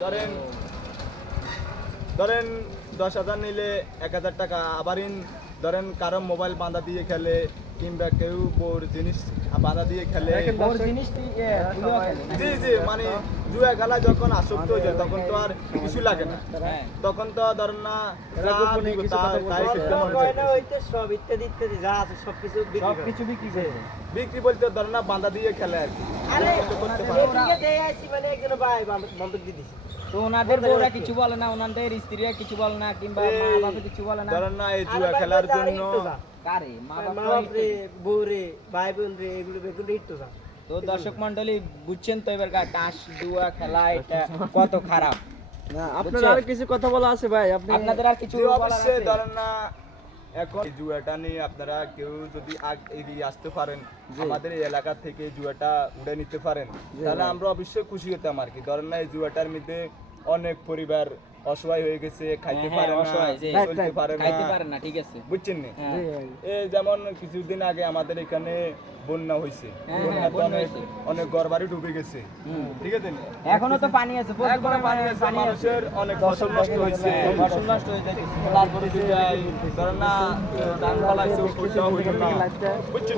ধরেন ধরেন 10,000 নিলে 1,000 টাকা, আবার ধরেন কারো মোবাইল বাঁধা দিয়ে খেলে কিংবা কেউ বোর জিনিস বাঁধা দিয়ে খেলে। জি জি, মানে জুয়া খেলা যখন আসক্ত হয়ে যায় তখন তো আর কিছু লাগে না, তখন তো ধরেন না বিক্রি বলতে ধরেন না বাঁধা দিয়ে খেলে আর কি। তো ওনাদের বউরা কিছু বলে না, ওনাদের স্ত্রীরা কিছু বলে না, কিংবা মা বাবা কিছু বলে না। ধরেন না এই জুয়া খেলার জন্য কারে মা বাবা বউরে ভাই বোন রে এগুলো বেগুন হিট তো তো দর্শক মণ্ডলী বুঝছেন তো এবার টাস জুয়া খেলা এটা কত খারাপ। না আপনাদের আর কিছু কথা বলা আছে ভাই? আপনাদের আর কিছু অবশ্যই ধরেন না এখন জুয়াটা নিয়ে আপনারা কেউ যদি এগিয়ে আসতে পারেন, আমাদের এই এলাকা থেকে জুয়াটা উড়ে নিতে পারেন, তাহলে আমরা অবশ্যই খুশি হতাম আর কি। ধরেন না এই জুয়াটার মধ্যে অনেক পরিবার অসহায় হয়ে গেছে, খাইতে পারে না, চলতে পারে না, ঠিক আছে বুঝছেন না? এই যেমন কিছুদিন আগে আমাদের এখানে বন্যা হয়েছে, অনেক ঘরবাড়ি ডুবে গেছে, ঠিক আছে, এখনো তো পানি আছে, মানুষের অনেক ফসল নষ্ট হয়েছে, তারপরে ধরেন না ধান ফলাইছে ওটাও হইল না, বুঝছেন?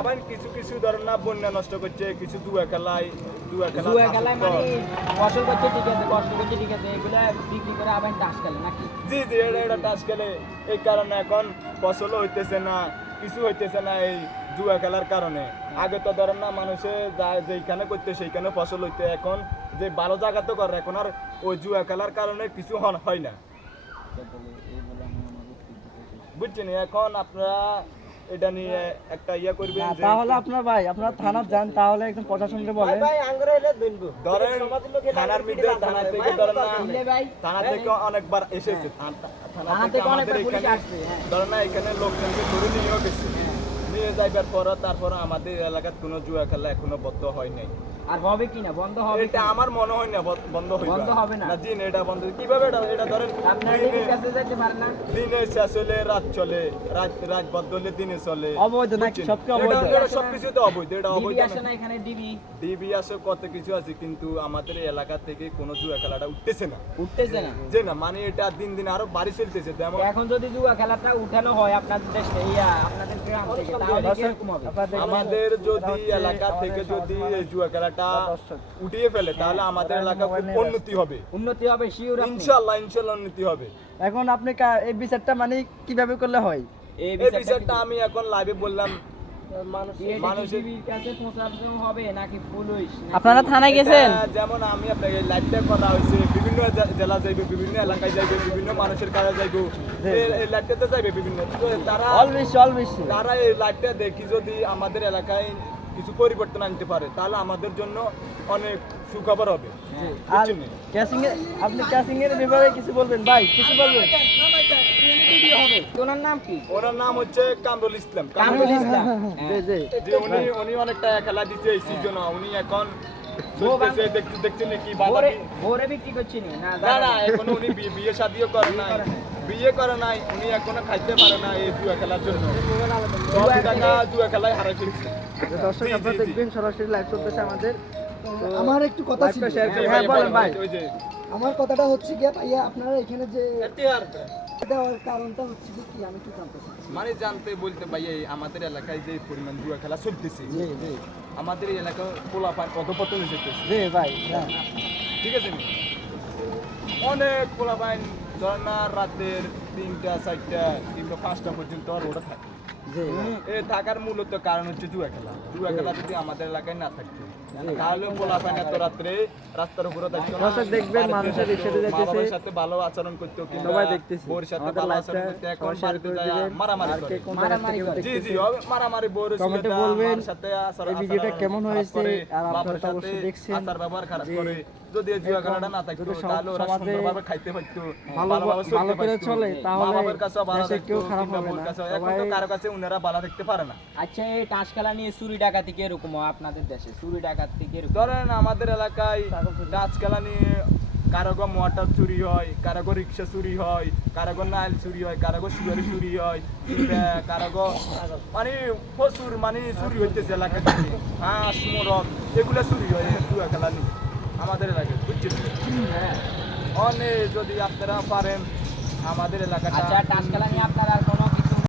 আবার কিছু কিছু ধরেন না বন্যা নষ্ট করছে, কিছু জুয়া খেলায় মানে ফসল করছে, ঠিক আছে, কষ্ট করছে, ঠিক আছে, এগুলো বিক্রি করে আবার টাস খেলে নাকি? জি জি, এটা টাস খেলে। এই কারণে এখন ফসলও হইতেছে না, কিছু হইতেছে না এই জুয়া খেলার কারণে। আগে তো ধরেন না মানুষে যেখানে করতে সেইখানে ফসল হইতে, এখন যে ভালো জায়গাতে করে, এখন আর ওই জুয়া খেলার কারণে কিছু হয় না, বুঝছেন? এখন আপনারা এটা নিয়ে একটা ইয়া করবেন, তাহলে আপনার ভাই আপনারা থানা যান, তাহলে একদম প্রশাসনকে বলেন। ধরেন থানার মধ্যে থানা থেকে ধরেন না থানা থেকে অনেকবার এসেছে, থানা থেকে আমাদের এখানে ধরেন না এখানে লোকজনকে ধরে নিয়েও গেছে, নিয়ে যাইবার পর তারপর আমাদের এলাকার কোনো জুয়া খেলা এখনো বন্ধ হয় নাই। আর হবে কি না বন্ধ হবে? এটা আমার মনে হয় না বন্ধ হবে না। জি না, এটা বন্ধ কিভাবে? এটা ধরেন আপনারা টিভির কাছে যাইতে পারেন না, দিনে শেষ হলে রাত চলে, রাত বন্ধ হলে দিনে চলে, অবৈধ নাকি? সবকিছু অবৈধ, সবকিছু তো অবৈধ। এটা অবৈধ আসে না এখানে ডিবি আসে, কত কিছু আছে, কিন্তু আমাদের এলাকা থেকে কোনো জুয়া খেলাটা উঠতেছে না যে না, মানে এটা দিন দিন আরো বাড়ি চলতেছে। এখন যদি জুয়া খেলাটা উঠানো হয় আপনাদের দেশে আপনাদের গ্রাম থেকে, তাহলে কিরকম হবে? আমাদের যদি এলাকা থেকে যদি এই জুয়া খেলাটা উঠিয়ে ফেলে, তাহলে আমাদের এলাকা খুব উন্নতি হবে শিওর, ইনশাআল্লাহ উন্নতি হবে। এখন আপনি এই বিচারটা মানে কিভাবে করলে হয়? এই বিচারটা আমি এখন লাইভে বললাম, আপনারা থানায় গেছেন? যেমন আমি আপনাকে লাইভটা করা হয়েছে, বিভিন্ন জেলা যাইবে, বিভিন্ন এলাকায় যাইবে, বিভিন্ন মানুষের কাছে যাইবে, এই লাইভটাতে যাইবে বিভিন্ন, তারা এই লাইভটা দেখি যদি আমাদের এলাকায় কিছু পরিবর্তন আনতে পারে, তাহলে আমাদের জন্য অনেক সুখবর হবে। আপনি ক্যাসিং এর ব্যাপারে কিছু বলবেন ভাই? কিছু বলবেন? ওনার নাম কি? ওনার নাম হচ্ছে কামরুল ইসলাম। উনি অনেক টাকা খেলা দিচ্ছে এই সিজনে, উনি এখন দেখছেন নাকি ভোরে বিক্রি করছেন? না, এখন উনি বিয়ে শাদিও করে নাই, উনি এখনো খাইতে পারে না এই জুয়া খেলার জন্য, টাকা জুয়া খেলায় হারাই ফেলছে। দর্শক আপনারা দেখবেন সরাসরি লাইভ চলতেছে আমাদের। আমার একটু কথা ছিল, হ্যাঁ বলেন ভাই। আমার কথাটা হচ্ছে কি ভাইয়া, আপনারা এখানে যে দেওয়ার কারণটা হচ্ছে কি আমি একটু জানতে চাই। মানে জানতে বলতে ভাই, আমাদের এলাকায় যে পরিমাণ জুয়া খেলা চলতেছে, আমাদের এই এলাকা পোলাপান অধপতন হয়েছে ভাই, ঠিক আছে, অনেক পোলাপান ধরেন না রাতের 3টা 4টা কিংবা 5টা পর্যন্ত আর ওরা থাকে। থাকার মূলত কারণ হচ্ছে জুয়া খেলা যদি আমাদের এলাকায় না থাকতো, তাহলে পোলাপান এত রাত্রে রাস্তার উপরে দেখবেন মানুষের বাবার সাথে ভালো আচরণ করতো, সবাই দেখতেছে বউর সাথে ভালো আচরণ করতো, এখন বাড়িতে যায় মারামারি করে। জি জি, মারামারি বউর সাথে এই ভিডিওটা কেমন হয়েছে আর আপনারা তো অবশ্যই দেখছেন, আচার ব্যবহার খারাপ করে। যদি জুয়া খেলাটা না থাকতো তাহলে ওরা সুন্দরভাবে খাইতে পারতো, ভালো করে চলে, তাহলে বাবার কাছে ভালো কেউ খারাপ হবে না। এখন তো কারো কাছে উনারা ভালো থাকতে পারে না। আচ্ছা, এই টাস খেলা নিয়ে চুরি ডাকাতি কি এরকম আপনাদের দেশে? চুরি ডাকাতি কি এরকম? ধরেন আমাদের এলাকায় টাস খেলা নিয়ে কারোগো মোটর চুরি হয়, কারোগো রিক্সা চুরি হয়, কারোগো নাইল চুরি হয়, কারোগো সুগারি চুরি হয়, কারোগো মানে প্রচুর চুরি হইতেছে এলাকা থেকে, হাঁস মোরগ এগুলো চুরি হয় জুয়া খেলা নিয়ে আমাদের এলাকায়। উচিত হ্যাঁ অনেক যদি আপনারা পারেন আমাদের এলাকাটা আচ্ছা টাস খেলা নিয়ে আপনার আর কোনো